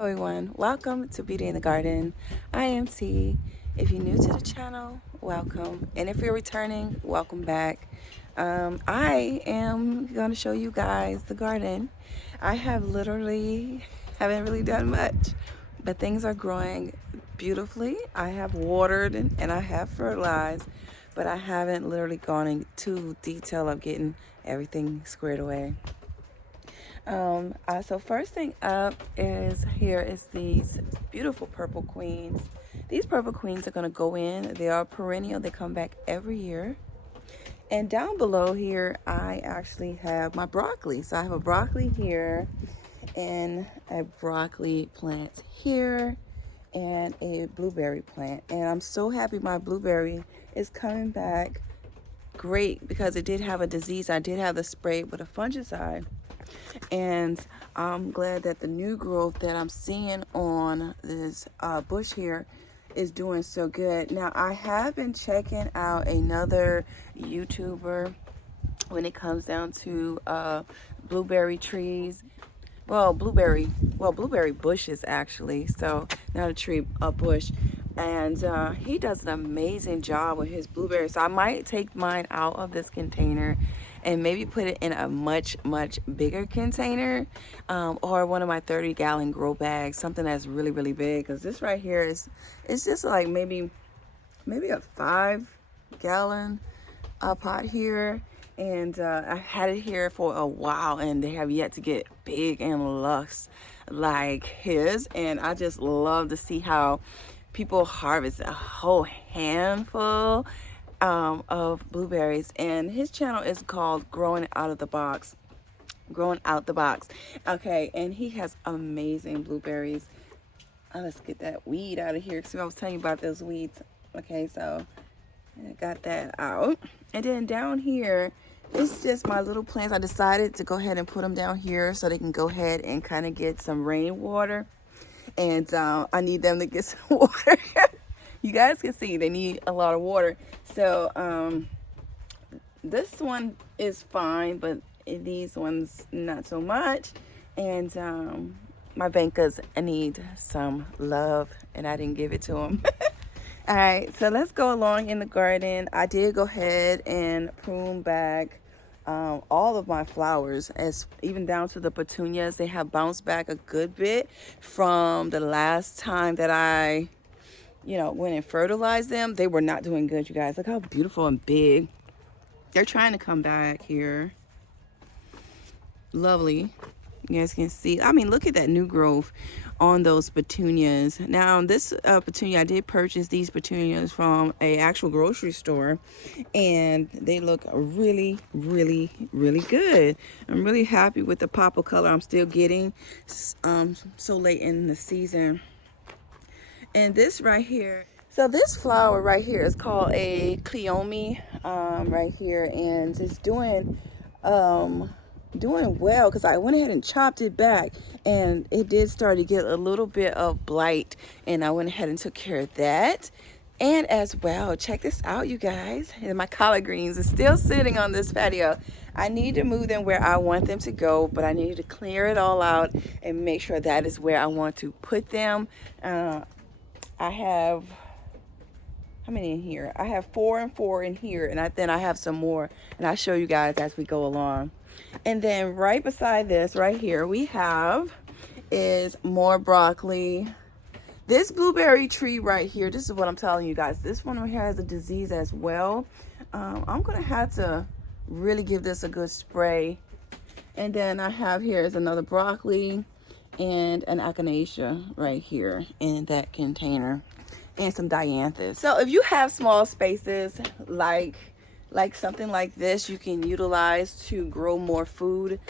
Everyone, welcome to Beauty in the Garden. I am T. If you're new to the channel, welcome, and if you're returning, welcome back. I am going to show you guys the garden. I have literally haven't really done much, but things are growing beautifully. I have watered and I have fertilized, but I haven't literally gone into detail of getting everything squared away. So first thing up is here is these beautiful purple queens. These purple queens are going to go in. They are perennial. They come back every year. And down below here, I actually have my broccoli. So I have a broccoli here and a broccoli plant here and a blueberry plant. And I'm so happy my blueberry is coming back great because it did have a disease. I did have the spray with a fungicide. And I'm glad that the new growth that I'm seeing on this bush here is doing so good. Now, I have been checking out another YouTuber when it comes down to blueberry trees. Blueberry bushes actually. So not a tree, a bush. And he does an amazing job with his blueberries. So I might take mine out of this container and maybe put it in a much bigger container, or one of my 30-gallon grow bags, something that's really big, because this right here it's just like maybe a 5-gallon pot here. And I had it here for a while and they have yet to get big and lush like his. And I just love to see how people harvest a whole handful of blueberries. And his channel is called Growing Out the Box. Okay, and he has amazing blueberries. Let's get that weed out of here. So I was telling you about those weeds. Okay, so I got that out. And then down here, it's just my little plants. I decided to go ahead and put them down here so they can go ahead and kind of get some rainwater. And I need them to get some water. You guys can see they need a lot of water. So this one is fine, but these ones not so much. And my Venkas need some love, and I didn't give it to them. All right, so let's go along in the garden. I did go ahead and prune back all of my flowers, as even down to the petunias. They have bounced back a good bit from the last time that I went and fertilized them. They were not doing good, you guys. Look how beautiful and big. They're trying to come back here. Lovely. You guys can see. I mean, look at that new growth on those petunias. Now, this petunia, I did purchase these petunias from a actual grocery store, and they look really good. I'm really happy with the pop of color I'm still getting so late in the season. And this right here, so this flower right here is called a Cleome right here, and it's doing well because I went ahead and chopped it back, and it did start to get a little bit of blight, and I went ahead and took care of that. And as well, check this out, you guys, and my collard greens are still sitting on this patio. I need to move them where I want them to go, but I need to clear it all out and make sure that is where I want to put them. I have, how many in here? I have 4 and 4 in here, and then I have some more, and I'll show you guys as we go along. And then right beside this right here we have is more broccoli. This blueberry tree right here, this is what I'm telling you guys, this one right here has a disease as well. I'm gonna have to really give this a good spray. And then I have here is another broccoli and an echinacea right here in that container, and some dianthus. So if you have small spaces like something like this, you can utilize to grow more food.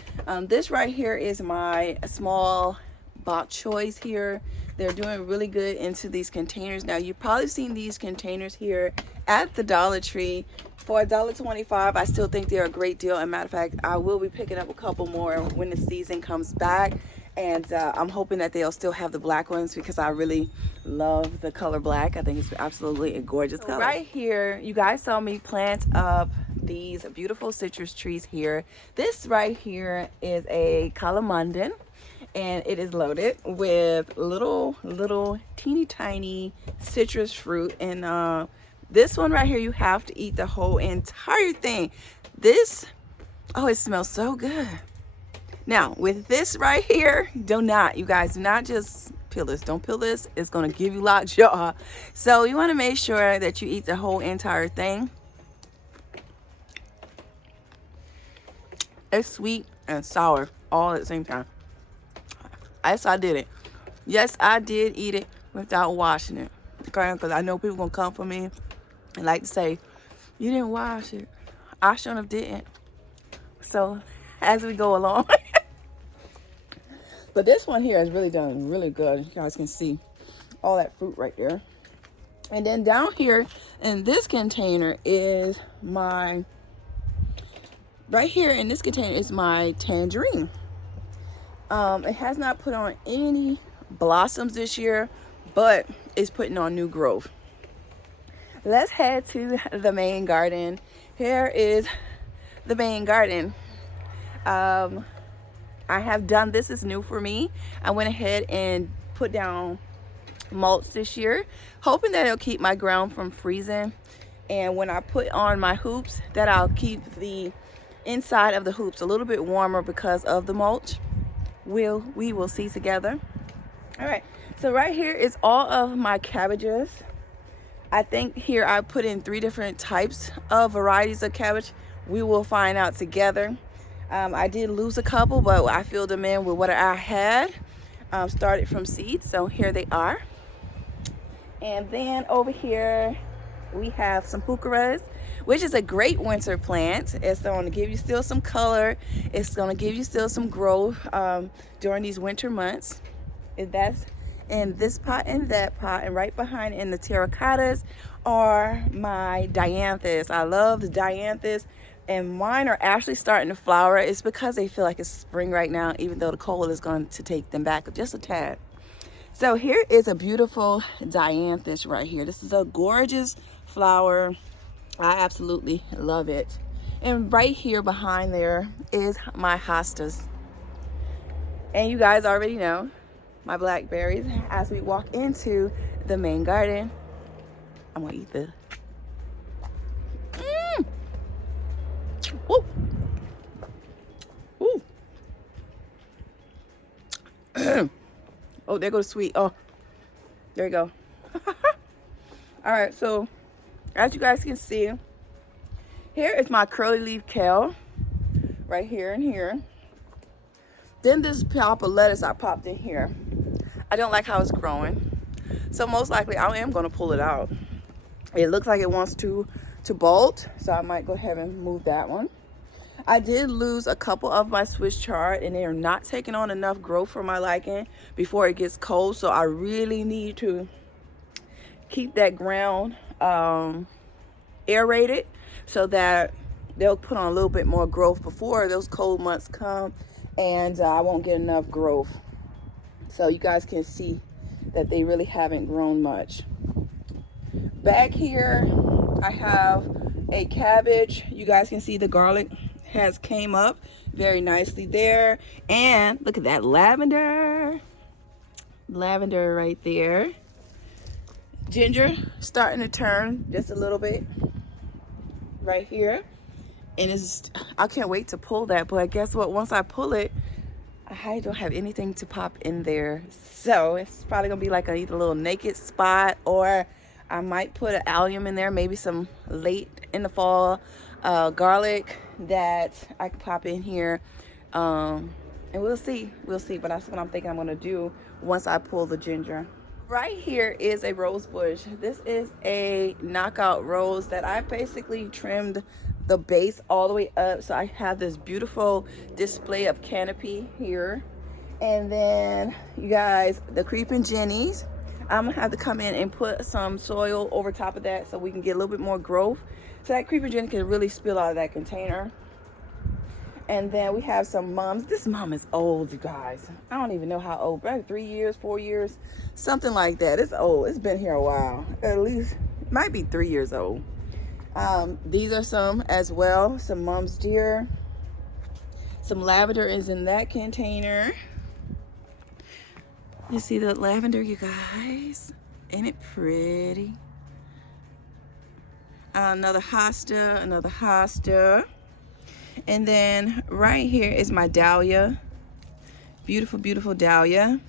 This right here is my small bok choys here. They're doing really good into these containers. Now, you've probably seen these containers here at the Dollar Tree for $1.25. I still think they're a great deal. As a matter of fact, I will be picking up a couple more when the season comes back. And I'm hoping that they'll still have the black ones because I really love the color black. I think it's absolutely a gorgeous color. Right here, you guys saw me plant up these beautiful citrus trees here. This right here is a calamandan, and it is loaded with little teeny tiny citrus fruit. And this one right here, you have to eat the whole entire thing. This, oh, it smells so good. Now with this right here, you guys do not just peel this. Don't peel this, it's gonna give you lockjaw. So you want to make sure that you eat the whole entire thing. It's sweet and sour all at the same time. Yes, I did it. Yes, I did eat it without washing it. Okay, because I know people gonna come for me and like to say, you didn't wash it. I shouldn't have didn't. So as we go along. But this one here is really done really good. You guys can see all that fruit right there. And then down here in this container is my, right here in this container is my tangerine. It has not put on any blossoms this year, but it's putting on new growth. Let's head to the main garden. Here is the main garden. I have done this, is new for me. I went ahead and put down mulch this year, hoping that it'll keep my ground from freezing. And when I put on my hoops, that I'll keep the inside of the hoops a little bit warmer because of the mulch. We will see together. All right, so right here is all of my cabbages. I think here I put in 3 different types of varieties of cabbage. We will find out together. I did lose a couple, but I filled them in with what I had. Started from seeds, so here they are. And then over here we have some heucheras, which is a great winter plant. It's going to give you still some color. It's going to give you still some growth during these winter months. And that's in this pot and that pot, and right behind in the terracottas are my dianthus. I love the dianthus, and mine are actually starting to flower. It's because they feel like it's spring right now, even though the cold is going to take them back just a tad. So here is a beautiful dianthus right here. This is a gorgeous flower. I absolutely love it. And right here behind there is my hostas. And you guys already know my blackberries. As we walk into the main garden, I'm gonna eat this. Woo. Woo. Oh, there goes sweet. Oh, there you go. All right, so as you guys can see, here is my curly leaf kale right here and here. Then this pop of lettuce I popped in here. I don't like how it's growing, so most likely I am going to pull it out. It looks like it wants to bolt, so I might go ahead and move that one. I did lose a couple of my Swiss chard, and they are not taking on enough growth for my liking before it gets cold, so I really need to keep that ground aerated so that they'll put on a little bit more growth before those cold months come, and I won't get enough growth. So you guys can see that they really haven't grown much. Back here I have a cabbage. You guys can see the garlic has came up very nicely there, and look at that lavender right there. Ginger starting to turn just a little bit right here, and I can't wait to pull that. But guess what, once I pull it, I don't have anything to pop in there, so it's probably gonna be like either a little naked spot, or I might put an allium in there, maybe some late in the fall garlic that I can pop in here, and we'll see. But that's what I'm thinking I'm gonna do once I pull the ginger. Right here is a rose bush. This is a knockout rose that I basically trimmed the base all the way up, so I have this beautiful display of canopy here. And then you guys, the creeping jennies, I'm gonna have to come in and put some soil over top of that so we can get a little bit more growth, so that creeping jenny can really spill out of that container. And then we have some mums. This mum is old, you guys. I don't even know how old, probably 3 years, 4 years, something like that. It's old. It's been here a while. At least, it might be 3 years old. These are some as well, some Mom's Dear. Some lavender is in that container. You see the lavender, you guys? Ain't it pretty? Another hosta, another hosta. And then right here is my dahlia. Beautiful, beautiful dahlia.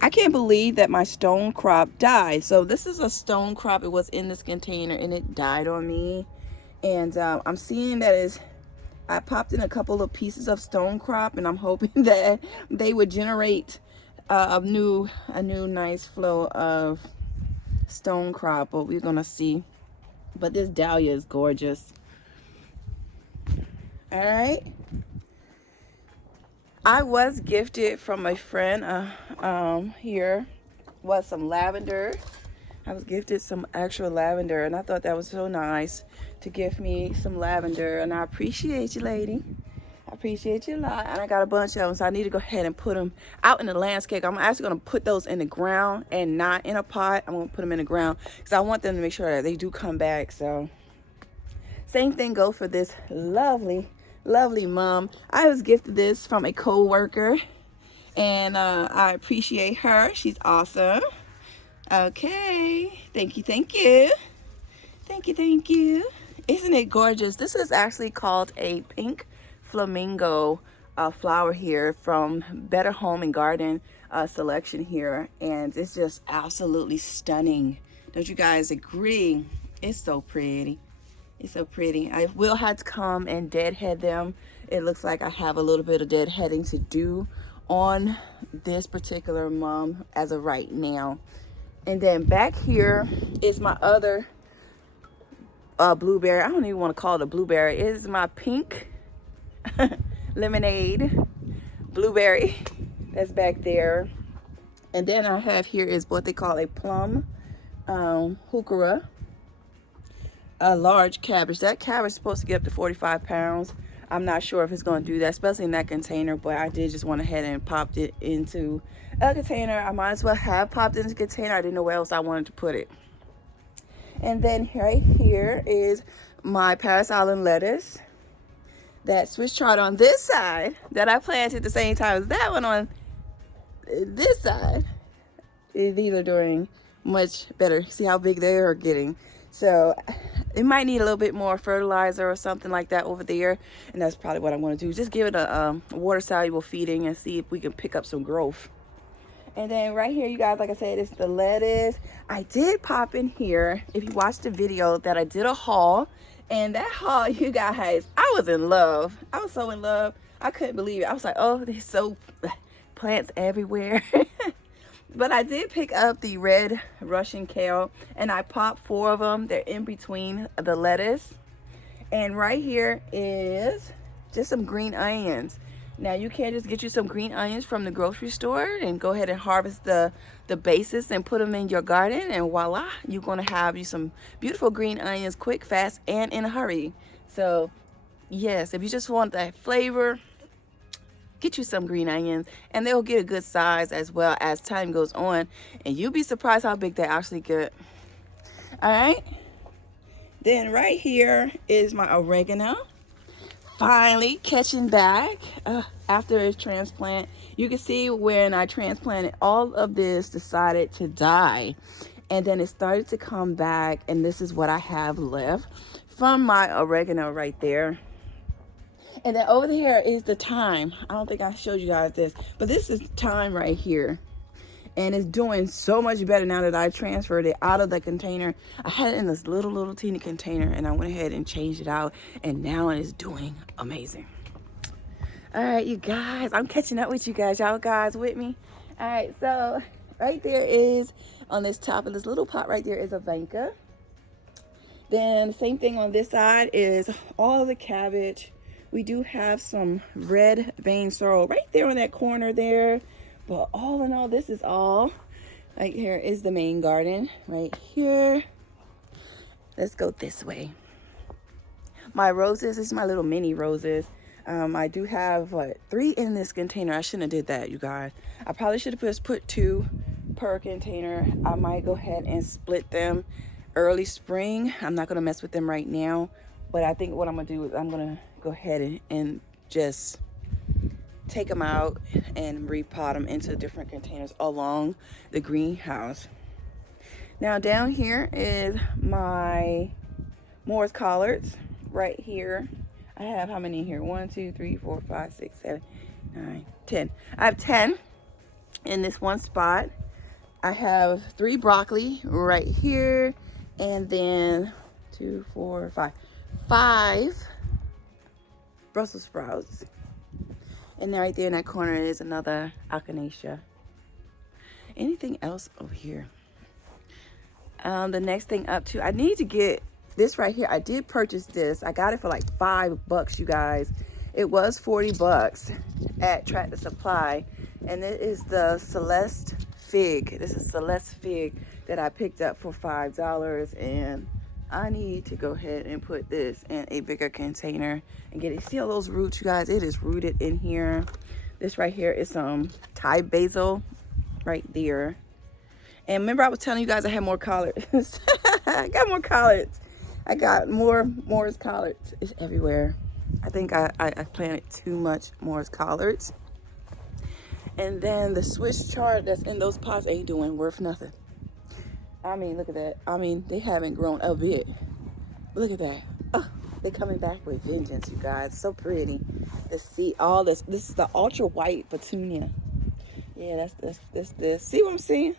I can't believe that my stone crop died. So this is a stone crop. It was in this container and it died on me. And I'm seeing that I popped in a couple of pieces of stone crop, and I'm hoping that they would generate a new nice flow of stone crop, but we're gonna see. But this dahlia is gorgeous. All right, I was gifted from a friend here was some lavender. I was gifted some actual lavender, and I thought that was so nice to give me some lavender, and I appreciate you, lady. I appreciate you a lot. And I got a bunch of them, so I need to go ahead and put them out in the landscape. I'm actually going to put those in the ground and not in a pot. I'm going to put them in the ground because I want them to make sure that they do come back. So same thing go for this lovely, lovely mom. I was gifted this from a co-worker, and I appreciate her. She's awesome. Okay, thank you, thank you. Thank you, thank you. Isn't it gorgeous? This is actually called a pink flamingo flower here from Better Home and Garden selection here, and it's just absolutely stunning. Don't you guys agree? It's so pretty. It's so pretty. I will have to come and deadhead them. It looks like I have a little bit of deadheading to do on this particular mom as of right now. And then back here is my other blueberry. I don't even want to call it a blueberry. It is my pink lemonade blueberry that's back there. And then I have here is what they call a plum heuchera, a large cabbage. That cabbage is supposed to get up to 45 pounds. I'm not sure if it's going to do that, especially in that container, but I did just went ahead and popped it into a container. I might as well have popped it into a container. I didn't know where else I wanted to put it. And then right here is my Paris Island lettuce that Swiss chard on this side that I planted at the same time as that one on this side. These are doing much better. See how big they are getting. So it might need a little bit more fertilizer or something like that over there, and that's probably what I'm going to do. Just give it a water soluble feeding and see if we can pick up some growth. And then right here, you guys, like I said, it's the lettuce. I did pop in here, if you watched the video, that I did a haul. And that haul, you guys, I was in love. I was so in love. I couldn't believe it. I was like, oh, there's so plants everywhere. But I did pick up the red Russian kale, and I popped 4 of them. They're in between the lettuce. And right here is just some green onions. Now you can't just get you some green onions from the grocery store and go ahead and harvest the bases and put them in your garden, and voila, you're gonna have you some beautiful green onions, quick, fast, and in a hurry. So yes, if you just want that flavor, get you some green onions, and they'll get a good size as well as time goes on, and you'll be surprised how big they actually get. All right, then right here is my oregano. Finally catching back after its transplant. You can see when I transplanted, all of this decided to die, and then it started to come back, and this is what I have left from my oregano right there. And then over here is the thyme. I don't think I showed you guys this, but this is thyme right here. And it's doing so much better now that I transferred it out of the container. I had it in this little teeny container, and I went ahead and changed it out, and now it is doing amazing. All right, you guys, I'm catching up with you guys. Y'all guys with me? All right, so right there is, on this top of this little pot right there, is a vanca. Then the same thing on this side is all the cabbage. We do have some red vein sorrel right there on that corner there. But all in all, this is all. Right here is the main garden right here. Let's go this way. My roses, this is my little mini roses. I do have 3 in this container. I shouldn't have did that, you guys. I probably should have just put 2 per container. I might go ahead and split them early spring. I'm not gonna mess with them right now, but I think what I'm gonna do is I'm gonna go ahead and just take them out and repot them into different containers along the greenhouse. Now down here is my Morris collards right here. I have how many here? 1, 2, 3, 4, 5, 6, 7, 9, 10. I have 10 in this one spot. I have 3 broccoli right here, and then 2, 4, 5, 5 Brussels sprouts. And then right there in that corner is another echinacea. Anything else over here? The next thing up to, I need to get this right here. I did purchase this. I got it for like $5, you guys. It was $40 at Tractor Supply, and it is the Celeste fig. This is Celeste fig that I picked up for $5, and I need to go ahead and put this in a bigger container and get it. See all those roots, you guys? It is rooted in here. This right here is some Thai basil right there. And remember I was telling you guys I had more collards. I got more collards. I got more Morris collards. It's everywhere. I think I planted too much Morris collards. And then the Swiss chard that's in those pots ain't doing worth nothing. I mean, look at that. I mean, they haven't grown a bit. Look at that. Oh, they're coming back with vengeance, you guys. So pretty to see all this. This is the ultra white petunia. Yeah, that's this. See what I'm saying?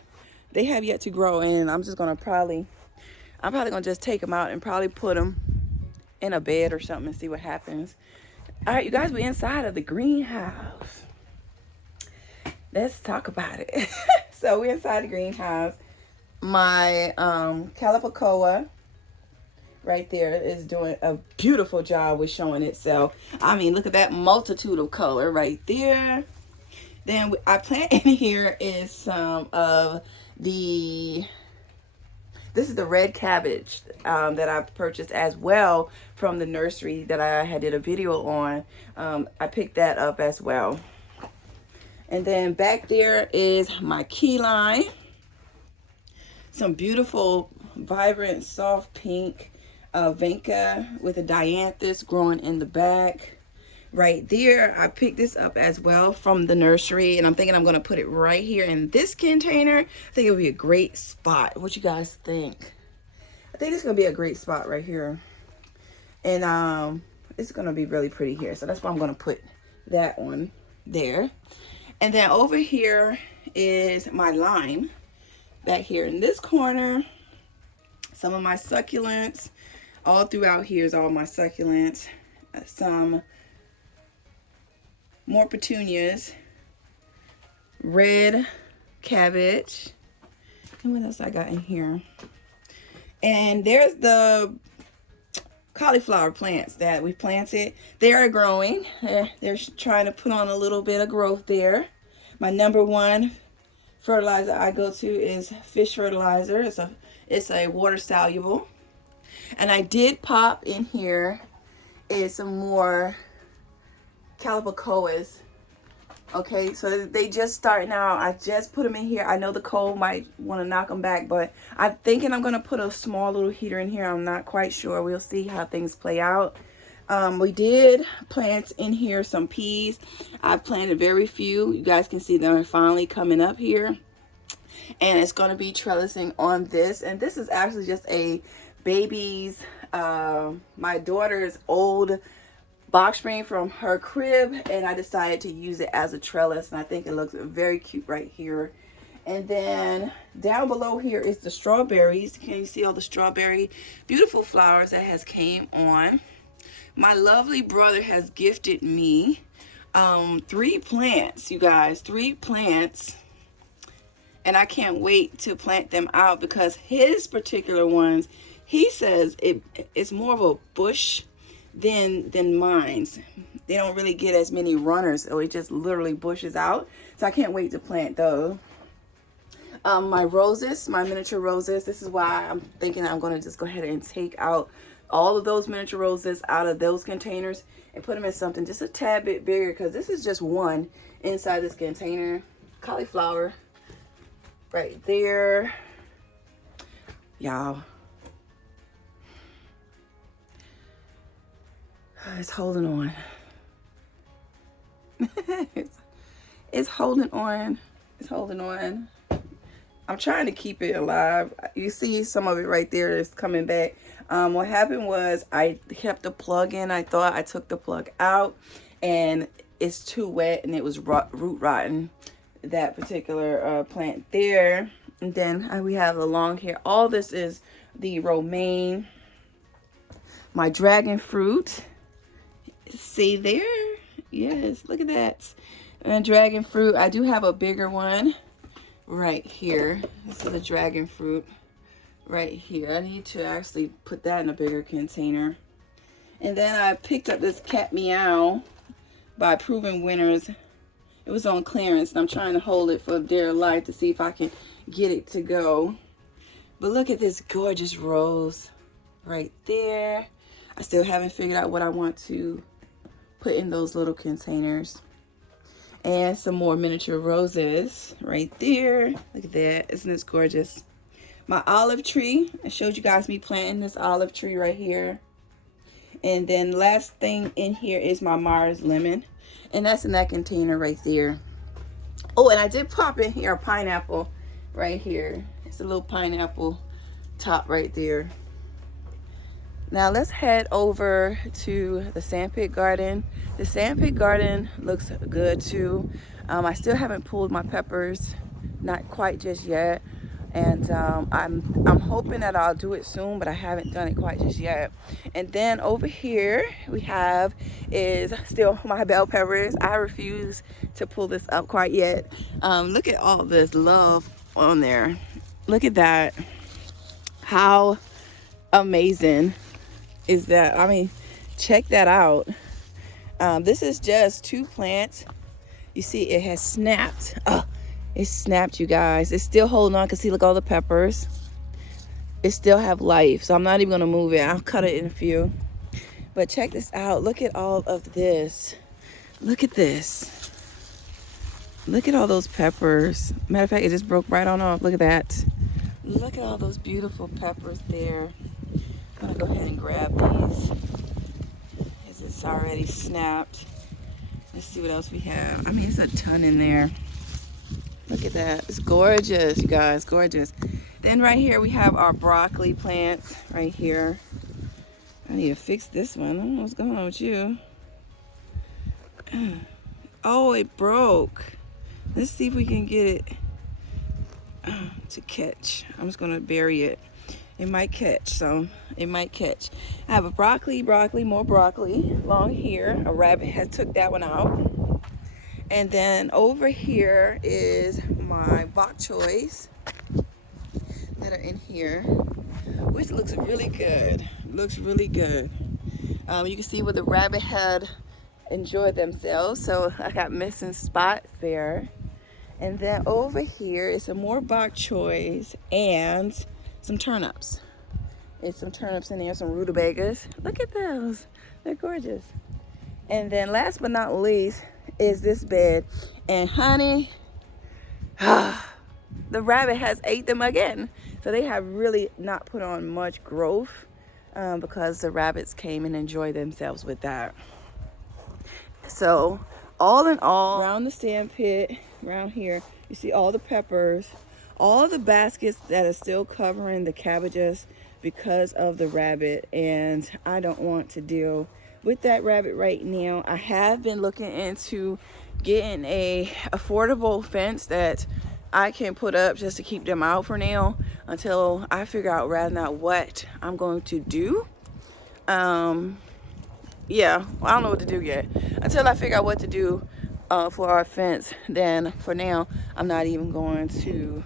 They have yet to grow, and I'm probably gonna just take them out and probably put them in a bed or something and see what happens. All right, you guys, we're inside of the greenhouse. Let's talk about it. So we're inside the greenhouse. My calipacoa right there is doing a beautiful job with showing itself. I mean, look at that multitude of color right there. Then I plant in here is some of this is the red cabbage that I purchased as well from the nursery that I had did a video on. I picked that up as well. And then back there is my key lime. Some beautiful, vibrant, soft pink vinca with a dianthus growing in the back. Right there, I picked this up as well from the nursery, and I'm thinking I'm going to put it right here in this container. I think it would be a great spot. What you guys think? I think it's going to be a great spot right here. And it's going to be really pretty here. So that's why I'm going to put that one there. And then over here is my lime. Back here in this corner, some of my succulents. All throughout here is all my succulents. Some more petunias, red cabbage, and what else I got in here? And there's the cauliflower plants that we planted. They are growing. They're trying to put on a little bit of growth there. My number one fertilizer I go to is fish fertilizer. It's a water soluble. And I did pop in here is some more calipacoas. Okay, so they just starting out. I just put them in here. I know the cold might want to knock them back, but I'm thinking I'm going to put a small little heater in here. I'm not quite sure. We'll see how things play out. We did plant in here some peas. I planted very few. You guys can see them finally coming up here. And it's going to be trellising on this. And this is actually just a baby's, my daughter's old box spring from her crib, and I decided to use it as a trellis, and I think it looks very cute right here. And then down below here is the strawberries. Can you see all the strawberry beautiful flowers that has came on? My lovely brother has gifted me 3 plants, you guys, 3 plants, and I can't wait to plant them out because his particular ones, he says it's more of a bush than mine's. They don't really get as many runners, so it just literally bushes out. So I can't wait to plant those. My roses, my miniature roses, this is why I'm thinking I'm going to just go ahead and take out all of those miniature roses out of those containers and put them in something just a tad bit bigger, because this is just one inside this container. Cauliflower right there, y'all. It's holding on. It's holding on. It's holding on. I'm trying to keep it alive. You see some of it right there is coming back. What happened was I kept the plug in. I thought I took the plug out and it's too wet and it was root rotten, that particular plant there. And then we have along here, all this is the romaine, my dragon fruit. See there? Yes, look at that. And dragon fruit, I do have a bigger one right here. This is the dragon fruit right here. I need to actually put that in a bigger container. And then I picked up this Cat Meow by Proven Winners. It was on clearance and I'm trying to hold it for dear life to see if I can get it to go. But look at this gorgeous rose right there. I still haven't figured out what I want to put in those little containers. And some more miniature roses right there. Look at that. Isn't this gorgeous? My olive tree. I showed you guys me planting this olive tree right here. And then last thing in here is my Mars lemon. And that's in that container right there. Oh, and I did pop in here a pineapple right here. It's a little pineapple top right there. Now let's head over to the sandpit garden. The sandpit garden looks good too. I still haven't pulled my peppers, not quite just yet. And I'm hoping that I'll do it soon, but I haven't done it quite just yet. And then over here we have is still my bell peppers. I refuse to pull this up quite yet. Look at all this love on there. Look at that. How amazing is that? I mean, check that out. This is just 2 plants. You see it has snapped. It snapped, you guys. It's still holding on because see, look, all the peppers. It still have life, so I'm not even gonna move it. I'll cut it in a few. But check this out. Look at all of this. Look at this. Look at all those peppers. Matter of fact, it just broke right on off. Look at that. Look at all those beautiful peppers there. I'm gonna go ahead and grab these as it's already snapped. Let's see what else we have. I mean, it's a ton in there. Look at that. It's gorgeous, you guys. Gorgeous. Then right here we have our broccoli plants right here. I need to fix this one. I don't know what's going on with you. Oh, it broke. Let's see if we can get it to catch. I'm just gonna bury it. It might catch, so it might catch. I have a broccoli, more broccoli along here. A rabbit has took that one out. And then over here is my bok choys that are in here, which looks really good. Looks really good. You can see where the rabbit had enjoyed themselves, so I got missing spots there. And then over here is some more bok choys and some turnips. There's some turnips in there, some rutabagas. Look at those. They're gorgeous. And then last but not least is this bed. And honey, the rabbit has ate them again. So they have really not put on much growth because the rabbits came and enjoyed themselves with that. So all in all, around the sand pit, around here, you see all the peppers, all the baskets that are still covering the cabbages because of the rabbit. And I don't want to deal with that rabbit right now. I have been looking into getting a affordable fence that I can put up just to keep them out for now until I figure out rather not what I'm going to do. Yeah, I don't know what to do yet. Until I figure out what to do for our fence, then for now, I'm not even going to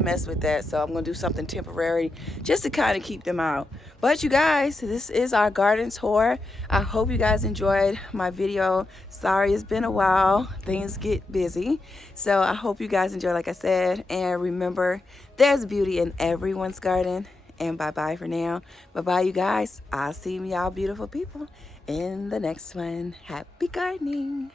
mess with that. So I'm going to do something temporary just to kind of keep them out. But you guys, this is our garden tour. I hope you guys enjoyed my video. Sorry, it's been a while. Things get busy. So I hope you guys enjoy, like I said. And remember, there's beauty in everyone's garden. And bye-bye for now. Bye-bye, you guys. I'll see y'all beautiful people in the next one. Happy gardening.